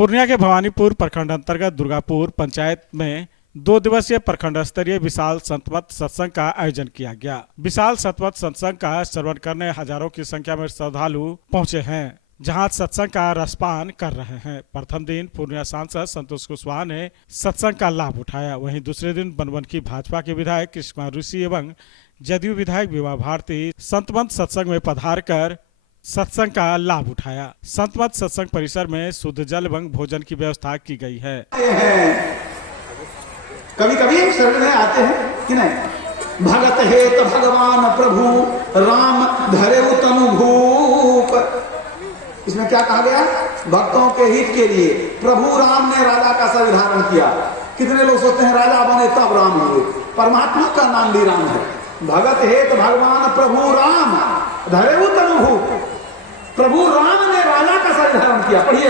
पूर्णिया के भवानीपुर प्रखंड अंतर्गत दुर्गापुर पंचायत में 2 दिवसीय प्रखंड स्तरीय विशाल संतमत सत्संग का आयोजन किया गया। विशाल संतमत सत्संग का श्रवण करने हजारों की संख्या में श्रद्धालु पहुंचे हैं, जहां सत्संग का रसपान कर रहे हैं। प्रथम दिन पूर्णिया सांसद संतोष कुशवाहा ने सत्संग का लाभ उठाया, वहीं दूसरे दिन बनबनकी भाजपा के विधायक कृष्ण कुमार ऋषि एवं जदयू विधायक विभा भारती संतमत सत्संग में पधार कर सत्संग का लाभ उठाया। संतमत सत्संग परिसर में शुद्ध जल एवं भोजन की व्यवस्था की गई है। कभी कभी शरण में आते हैं कि नहीं। भगत हे तो भगवान प्रभु राम धरे तनु भूप। इसमें क्या कहा गया? भक्तों के हित के लिए प्रभु राम ने राजा का संविधान किया। कितने लोग सोचते हैं राजा बने तब राम हुए, परमात्मा का नाम भी राम है। भगत हे तो भगवान प्रभु राम धरे तनु भूप। प्रभु राम ने राजा का संविधान किया। पढ़िए,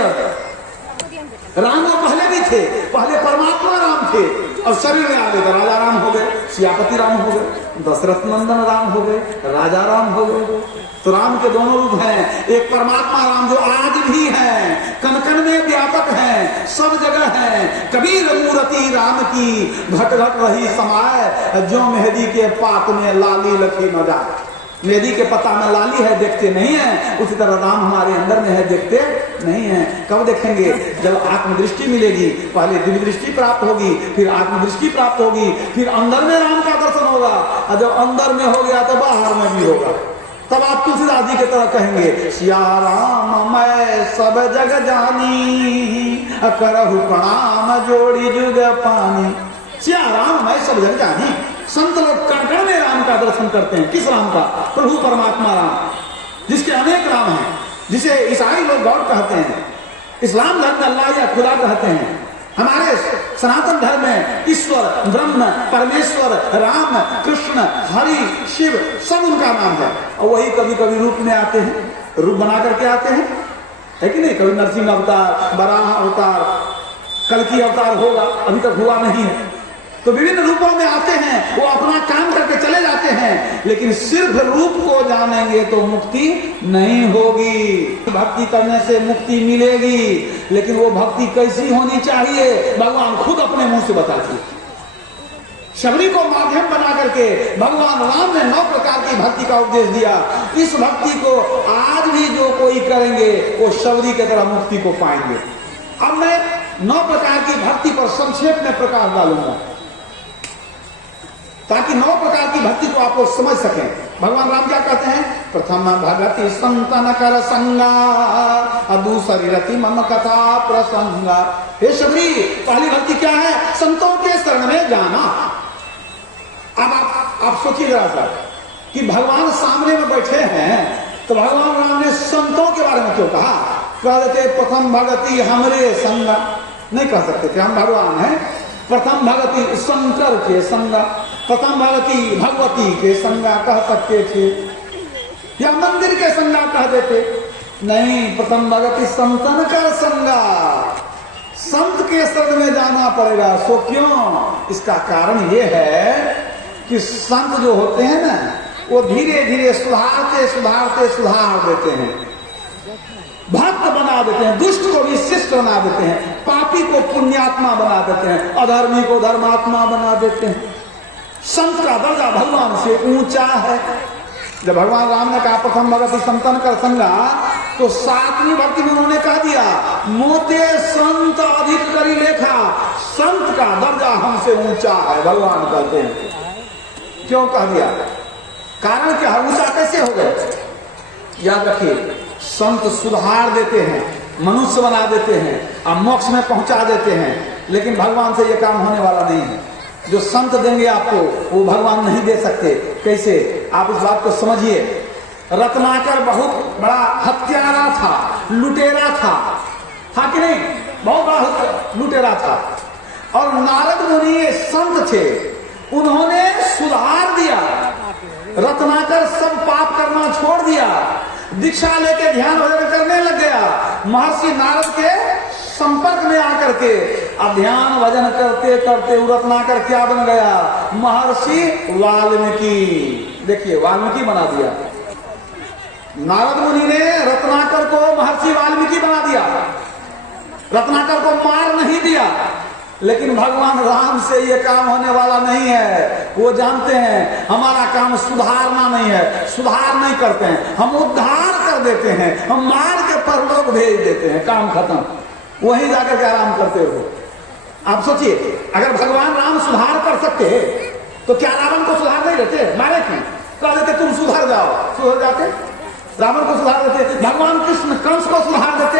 राम वो पहले भी थे, पहले परमात्मा राम थे और शरीर में आ गए तो राजा राम हो गए, सियापति राम हो गए, दशरथ नंदन राम हो गए, राजा राम हो गए। तो राम के दोनों रूप हैं। एक परमात्मा राम जो आज भी है, कण कण में व्यापक है, सब जगह है। कबीर मूर्ति राम की घट घट रही समाये, जो मेहंदी के पात में लाली लखी न जाए। मेहंदी के पत्ता में लाली है, देखते नहीं है, उसी तरह राम हमारे अंदर में है, देखते नहीं है। कब देखेंगे? जब आत्मदृष्टि मिलेगी। पहले दिव्य दृष्टि प्राप्त होगी, फिर आत्मदृष्टि प्राप्त होगी, फिर अंदर में राम का दर्शन होगा, और जब अंदर में हो गया तो बाहर में भी होगा। तब आप तुलसीदास जी की तरह कहेंगे, सिया राम मैं सब जग जानी, करहु प्रणाम जोड़ी जुग पानी। सिया राम मैं सब जग जानी। संत लोग कण कण में राम का दर्शन करते हैं। किस राम का? प्रभु परमात्मा राम, जिसके अनेक नाम हैं, जिसे ईसाई लोग गॉड कहते हैं, इस्लाम धर्म में अल्लाह या खुदा कहते हैं। हमारे सनातन धर्म में ईश्वर, ब्रह्म, परमेश्वर, राम, कृष्ण, हरि, शिव सब उनका नाम है। और वही कभी कभी रूप में आते हैं, रूप बना करके आते हैं, है कि नहीं? कभी नरसिंह अवतार, बराह अवतार, कल्कि अवतार होगा, अभी तक हुआ नहीं है। तो विभिन्न रूपों में आते हैं, वो अपना काम करके चले जाते हैं, लेकिन सिर्फ रूप को जानेंगे तो मुक्ति नहीं होगी। भक्ति करने से मुक्ति मिलेगी, लेकिन वो भक्ति कैसी होनी चाहिए भगवान खुद अपने मुंह से बताते हैं। शबरी को माध्यम बना करके भगवान राम ने 9 प्रकार की भक्ति का उपदेश दिया। इस भक्ति को आज भी जो कोई करेंगे वो शबरी की तरह मुक्ति को पाएंगे। अब मैं 9 प्रकार की भक्ति पर संक्षेप में प्रकाश डालूंगा, ताकि 9 प्रकार की भक्ति को आप लोग समझ सकें। भगवान राम क्या कहते हैं? प्रथम भगति संतन कर संगा, दूसरी रति मम कथा प्रसंगा। हे शबरी, पहली भक्ति क्या है? संतों के शरण में जाना। अब आप सोचिए जरा सा कि भगवान सामने में बैठे हैं, तो भगवान राम ने संतों के बारे में क्यों कहा? कह देते प्रथम भगति हमरे संगा, नहीं कह सकते थे, हम भगवान हैं। प्रथम भगति शंकर के संगा, प्रथम भगति भगवती के संगा कह सकते थे, या मंदिर के संगा कह देते। नहीं, प्रथम भगति संतन का संगा, संत के शरण में जाना पड़ेगा। सो क्यों? इसका कारण ये है कि संत जो होते हैं ना, वो धीरे धीरे सुधारते सुधारते सुधार देते हैं, भक्त बना देते हैं, दुष्ट को भी शिष्ट बना देते हैं, पापी को पुण्यात्मा बना देते हैं, अधर्मी को धर्मात्मा बना देते हैं। संत का दर्जा भगवान से ऊंचा है। जब भगवान राम ने कहा प्रथम भगति संतन कर संगा, तो 7वीं भक्ति में उन्होंने कह दिया, मोते संत अधिक करी लेखा। संत का दर्जा हमसे ऊंचा है, भगवान कहते हैं। क्यों कह दिया? कारण क्या है? ऊंचा कैसे हो गए? याद रखिए, संत सुधार देते हैं, मनुष्य बना देते हैं और मोक्ष में पहुंचा देते हैं, लेकिन भगवान से यह काम होने वाला नहीं है। जो संत देंगे आपको, वो भगवान नहीं दे सकते। कैसे? आप इस बात को समझिए। रत्नाकर बहुत बड़ा हत्यारा था, लुटेरा था कि नहीं? बहुत बड़ा लुटेरा था। और नारद मुनि संत थे, उन्होंने सुधार दिया। रत्नाकर सब पाप करना छोड़ दिया, दीक्षा लेके ध्यान भजन करने लग गया। महर्षि नारद के संपर्क में आकर के ध्यान भजन करते करते रत्नाकर क्या बन गया? महर्षि वाल्मीकि। देखिए, वाल्मीकि बना दिया। नारद मुनि ने रत्नाकर को महर्षि वाल्मीकि बना दिया। रत्नाकर को मार नहीं दिया, लेकिन भगवान राम से ये काम होने वाला नहीं है। वो जानते हैं हमारा काम सुधारना नहीं है, सुधार नहीं करते हैं, हम उद्धार कर देते हैं, हम मार के परलोक भेज देते हैं, काम खत्म। वहीं जाकर के आराम करते हो। आप सोचिए, अगर भगवान राम सुधार कर सकते तो क्या रावण को सुधार नहीं देते? मारे क्यों? कह देते तुम सुधर जाओ, सुधर जाते? रावण को सुधार देते? भगवान कृष्ण कंस को सुधार देते?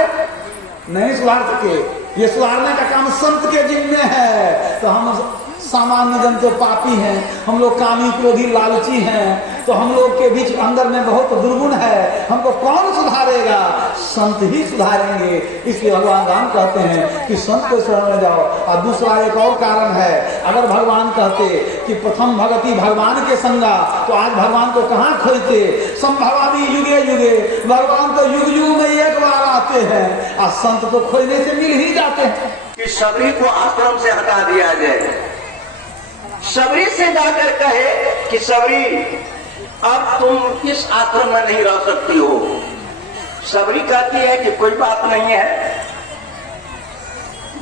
नहीं सुधार सके। ये सुधारने का काम संत के जिम्मे है। तो हम सामान्य जन तो पापी हैं, हम लोग कामी क्रोधी लालची हैं, तो हम लोग के बीच अंदर में बहुत दुर्गुण है, हमको कौन सुधारेगा? संत ही सुधारेंगे। इसलिए भगवान राम कहते हैं कि संत को शरण में जाओ। और दूसरा एक और कारण है, अगर भगवान कहते कि प्रथम भगति भगवान के संगा, तो आज भगवान को कहाँ खोजते? संभवामी युगे युगे, भगवान तो युग युग में एक बार आते हैं, और संत तो खोजने से मिल ही जाते हैं। कि सबरी को आश्रम से हटा दिया जाए। सबरी से जाकर कहे कि सबरी अब तुम इस आश्रम में नहीं रह सकती हो। सबरी कहती है कि कोई बात नहीं है,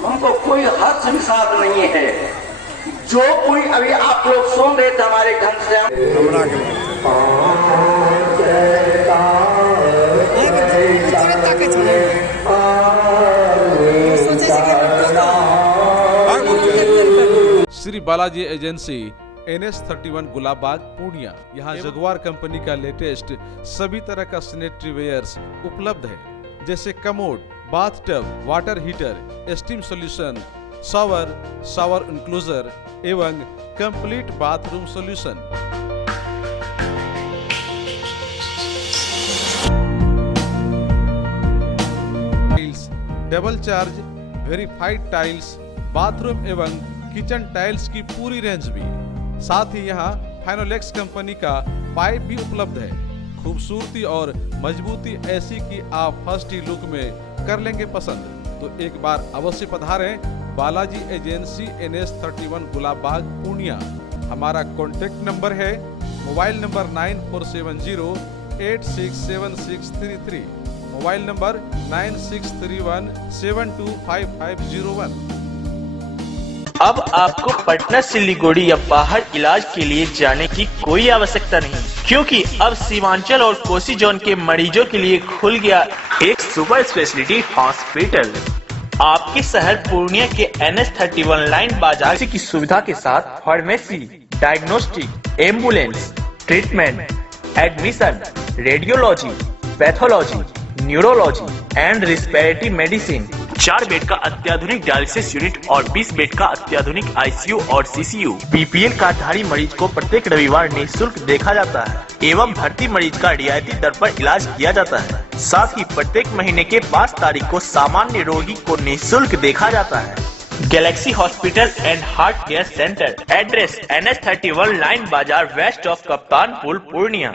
हमको कोई हर्ष विषाद नहीं है। जो कोई अभी आप लोग सुन रहे थे हमारे ढंग से श्री बालाजी एजेंसी NS31 गुलाबबाग पूर्णिया। यहाँ जगुआर कंपनी का लेटेस्ट सभी तरह का सैनिटरी वेयर्स उपलब्ध है, जैसे commode, bathtub, water heater, steam solution, shower enclosure एवं complete bathroom solution. Tiles, double charge, verified tiles, bathroom एवं किचन टाइल्स की पूरी रेंज भी। साथ ही यहाँ फाइनोलेक्स कंपनी का पाइप भी उपलब्ध है। खूबसूरती और मजबूती ऐसी कि आप फर्स्ट ही लुक में कर लेंगे पसंद। तो एक बार अवश्य पधारें बालाजी एजेंसी NS31 गुलाबबाग पूर्णिया। हमारा कॉन्टेक्ट नंबर है मोबाइल नंबर 9470867633, मोबाइल नंबर 9631725501। अब आपको पटना सिलीगुड़ी या बाहर इलाज के लिए जाने की कोई आवश्यकता नहीं, क्योंकि अब सीमांचल और कोसी जोन के मरीजों के लिए खुल गया एक सुपर स्पेशलिटी हॉस्पिटल। आपके शहर पूर्णिया के NS31 लाइन बाजार की सुविधा के साथ pharmacy, diagnostic, ambulance, treatment, admission, radiology, pathology, neurology and respiratory medicine, 4 bed का अत्याधुनिक डायलिसिस यूनिट और 20 बेड का अत्याधुनिक ICU और CCU। BPL कार्डधारी मरीज को प्रत्येक रविवार निःशुल्क देखा जाता है एवं भर्ती मरीज का रियायती दर पर इलाज किया जाता है। साथ ही प्रत्येक महीने के 5 तारीख को सामान्य रोगी को निःशुल्क देखा जाता है। Galaxy hospital and heart care centre, address NS31 line बाजार वेस्ट ऑफ कप्तानपुर पूर्णिया।